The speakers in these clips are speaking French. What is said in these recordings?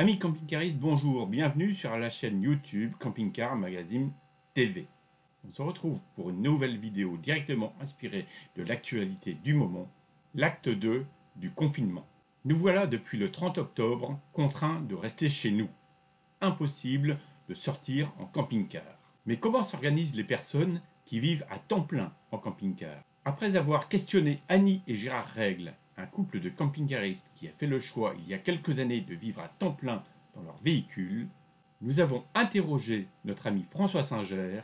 Amis camping-caristes, bonjour, bienvenue sur la chaîne YouTube Camping Car Magazine TV. On se retrouve pour une nouvelle vidéo directement inspirée de l'actualité du moment, l'acte 2 du confinement. Nous voilà depuis le 30 octobre contraints de rester chez nous. Impossible de sortir en camping-car. Mais comment s'organisent les personnes qui vivent à temps plein en camping-car? Après avoir questionné Annie et Gérard Règle, un couple de camping-caristes qui a fait le choix il y a quelques années de vivre à temps plein dans leur véhicule, nous avons interrogé notre ami François Singer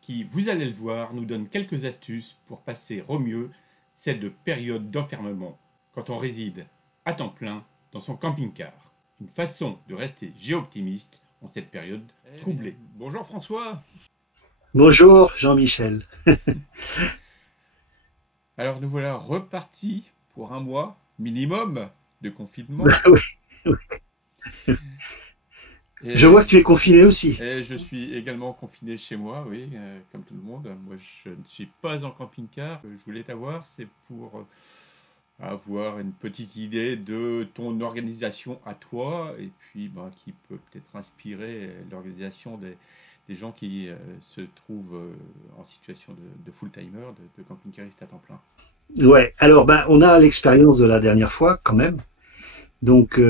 qui, vous allez le voir, nous donne quelques astuces pour passer au mieux cette période d'enfermement quand on réside à temps plein dans son camping-car. Une façon de rester géoptimiste en cette période troublée. Bonjour François. Bonjour Jean-Michel. Alors nous voilà repartis pour un mois minimum de confinement. Oui, oui. Je vois que tu es confiné aussi. Et je suis également confiné chez moi, oui, comme tout le monde. Moi, je ne suis pas en camping-car. Je voulais t'avoir, c'est pour avoir une petite idée de ton organisation à toi, et puis qui peut peut-être inspirer l'organisation des gens qui se trouvent en situation de full-timer, de camping-cariste à temps plein. Ouais, alors on a l'expérience de la dernière fois quand même, donc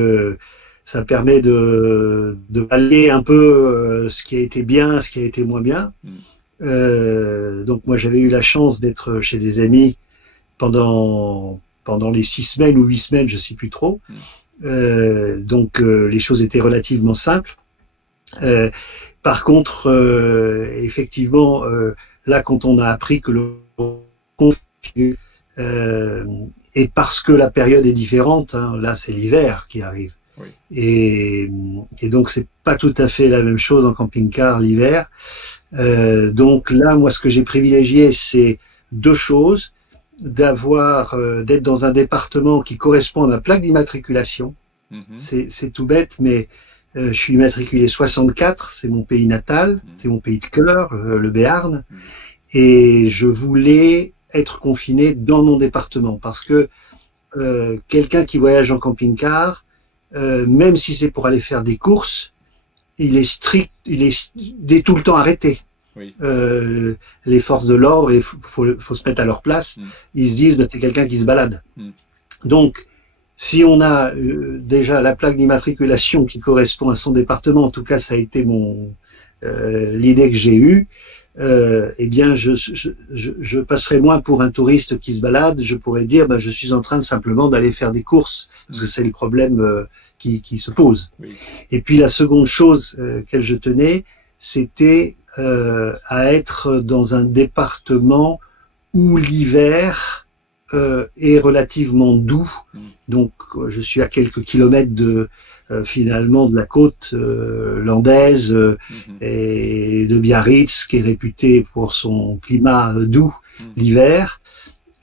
ça permet de balayer un peu ce qui a été bien, ce qui a été moins bien. Donc moi j'avais eu la chance d'être chez des amis pendant les 6 semaines ou 8 semaines, je sais plus trop. Donc les choses étaient relativement simples. Par contre, effectivement, là quand on a appris que le confinement et parce que la période est différente, hein, là c'est l'hiver qui arrive. Oui. Et donc c'est pas tout à fait la même chose en camping-car l'hiver. Donc là, moi ce que j'ai privilégié, c'est 2 choses. D'être dans un département qui correspond à ma plaque d'immatriculation. C'est tout bête, mais je suis immatriculé 64, c'est mon pays natal, c'est mon pays de cœur, le Béarn, et je voulais être confiné dans mon département parce que quelqu'un qui voyage en camping-car, même si c'est pour aller faire des courses, il est strict, il est tout le temps arrêté. Oui. Les forces de l'ordre, il faut se mettre à leur place, ils se disent c'est quelqu'un qui se balade. Donc si on a déjà la plaque d'immatriculation qui correspond à son département, en tout cas ça a été l'idée que j'ai eue, eh bien je passerai moins pour un touriste qui se balade, je pourrais dire je suis en train simplement d'aller faire des courses, parce que c'est le problème qui se pose. Oui. Et puis la seconde chose qu'elle je tenais, c'était à être dans un département où l'hiver est relativement doux. Donc je suis à quelques kilomètres finalement de la côte landaise et de Biarritz, qui est réputée pour son climat doux l'hiver.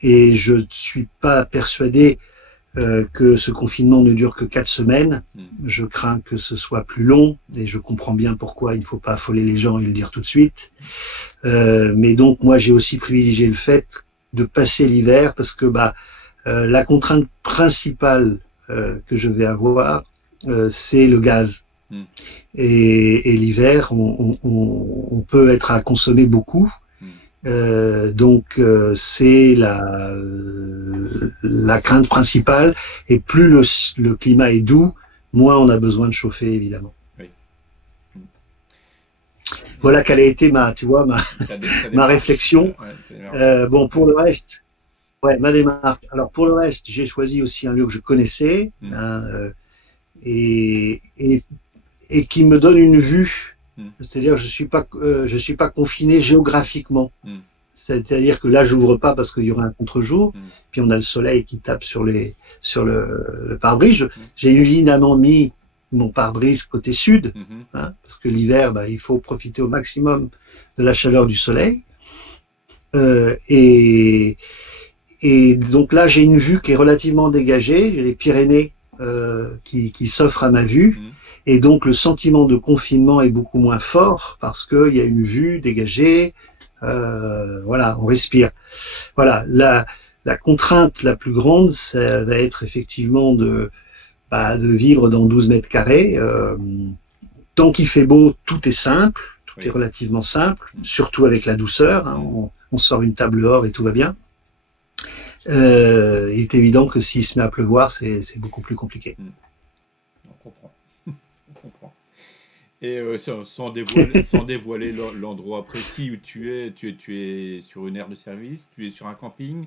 Et je ne suis pas persuadé que ce confinement ne dure que 4 semaines. Je crains que ce soit plus long, et je comprends bien pourquoi il ne faut pas affoler les gens et le dire tout de suite. Mais donc moi j'ai aussi privilégié le fait de passer l'hiver, parce que la contrainte principale que je vais avoir, c'est le gaz. Et l'hiver, on peut être à consommer beaucoup. Donc c'est la crainte principale, et plus le climat est doux, moins on a besoin de chauffer, évidemment. Oui. Voilà quelle a été ma réflexion. Bon, pour le reste, ma démarche. Alors pour le reste, j'ai choisi aussi un lieu que je connaissais, et qui me donne une vue. C'est-à-dire je suis pas confiné géographiquement. C'est-à-dire que là j'ouvre pas parce qu'il y aura un contre-jour, puis on a le soleil qui tape sur le pare-brise. J'ai évidemment mis mon pare-brise côté sud, parce que l'hiver il faut profiter au maximum de la chaleur du soleil. Et donc là j'ai une vue qui est relativement dégagée, j'ai les Pyrénées qui s'offrent à ma vue. Et donc le sentiment de confinement est beaucoup moins fort parce qu'il y a une vue dégagée, voilà, on respire. Voilà, la contrainte la plus grande, ça va être effectivement de vivre dans 12 mètres carrés. Tant qu'il fait beau, tout est simple, tout est relativement simple, surtout avec la douceur. Hein, on sort une table dehors et tout va bien. Il est évident que s'il se met à pleuvoir, c'est beaucoup plus compliqué. On comprend. On comprend. Et sans dévoiler l'endroit précis où tu es sur une aire de service, tu es sur un camping,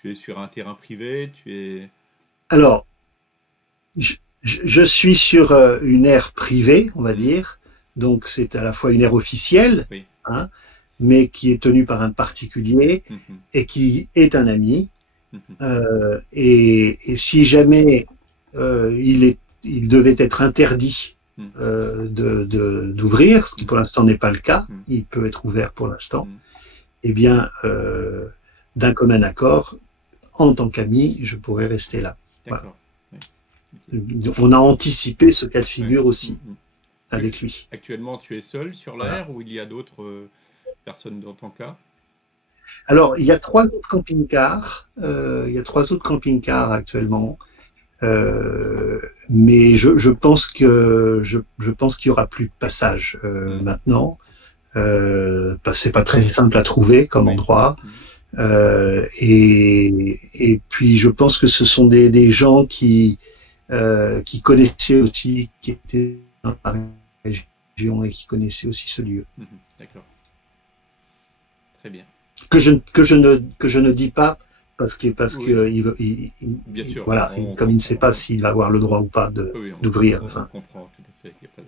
tu es sur un terrain privé, tu es... Alors, je suis sur une aire privée, on va dire, donc c'est à la fois une aire officielle, hein, mais qui est tenue par un particulier et qui est un ami. Et si jamais il devait être interdit d'ouvrir, ce qui pour l'instant n'est pas le cas, il peut être ouvert pour l'instant, eh bien, d'un commun accord, en tant qu'ami, je pourrais rester là. Voilà. On a anticipé ce cas de figure aussi avec lui. Actuellement, tu es seul sur l'aire ou il y a d'autres personnes dans ton cas? Alors, il y a 3 autres camping-cars. Actuellement. Mais je pense qu'il y aura plus de passage maintenant. C'est pas très simple à trouver comme endroit. Et puis je pense que ce sont des gens qui connaissaient aussi, qui étaient dans la région et qui connaissaient aussi ce lieu. D'accord. Très bien. Que je ne dis pas parce que bien sûr, voilà, comme il ne sait pas s'il va avoir le droit ou pas d'ouvrir. On comprend tout à fait. Il y a pas de...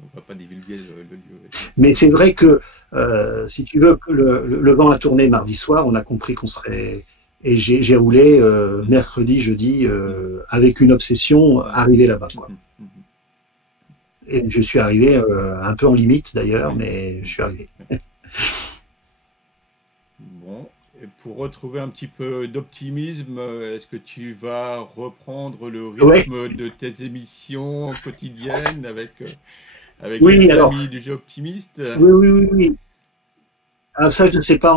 On ne va pas divulguer le lieu. Mais c'est vrai que si tu veux, le vent a tourné mardi soir, on a compris qu'on serait... Et j'ai roulé mercredi, jeudi, avec une obsession, arriver là-bas. Et je suis arrivé un peu en limite d'ailleurs, mais je suis arrivé. Bon, et pour retrouver un petit peu d'optimisme, est-ce que tu vas reprendre le rythme de tes émissions quotidiennes avec les amis du jeu optimiste? Oui. Alors ça, je ne sais pas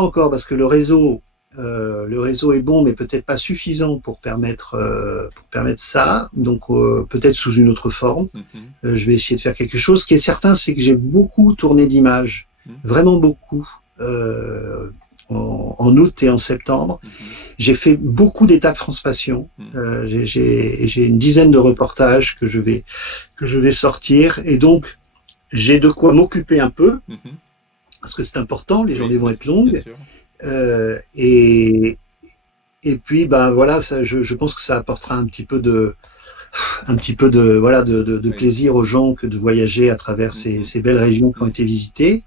encore parce que le réseau est bon, mais peut-être pas suffisant pour permettre ça. Donc peut-être sous une autre forme. Je vais essayer de faire quelque chose. Ce qui est certain, c'est que j'ai beaucoup tourné d'images, vraiment beaucoup, en août et en septembre. J'ai fait beaucoup d'étapes France Passion. J'ai une dizaine de reportages que je vais sortir, et donc j'ai de quoi m'occuper un peu. Parce que c'est important, les journées vont être longues. Et puis voilà, ça, je pense que ça apportera un petit peu de plaisir aux gens que de voyager à travers ces belles régions qui ont été visitées.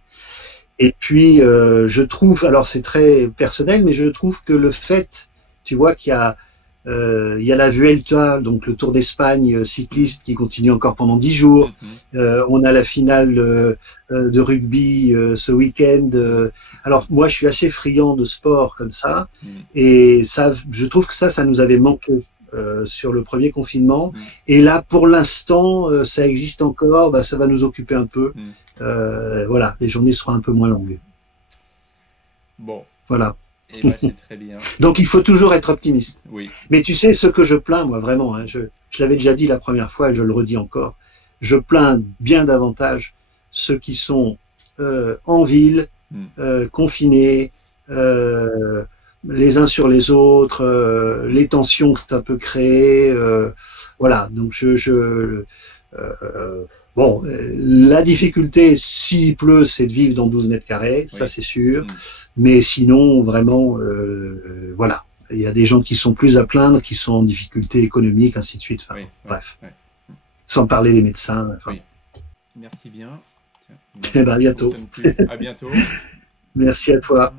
Et puis je trouve, alors c'est très personnel, mais je trouve que le fait, tu vois, qu'il y a la Vuelta, donc le Tour d'Espagne cycliste qui continue encore pendant 10 jours. On a la finale de rugby ce week-end. Alors moi, je suis assez friand de sport comme ça, et ça, je trouve que ça nous avait manqué sur le premier confinement. Et là, pour l'instant, ça existe encore. Ça va nous occuper un peu. Voilà, les journées seront un peu moins longues. Bon. Voilà. Et ben, c'est très bien. Donc il faut toujours être optimiste. Oui. Mais tu sais, ce que je plains, moi vraiment, hein, je l'avais déjà dit la première fois et je le redis encore, je plains bien davantage ceux qui sont en ville, confinés, les uns sur les autres, les tensions que ça peut créer. Voilà, donc bon, la difficulté, s'il pleut, c'est de vivre dans 12 mètres carrés, ça c'est sûr. Mais sinon, vraiment, voilà. Il y a des gens qui sont plus à plaindre, qui sont en difficulté économique, ainsi de suite. Enfin, bref. Sans parler des médecins. Enfin. Merci bien. Eh ben, à bientôt. À bientôt. Merci à toi.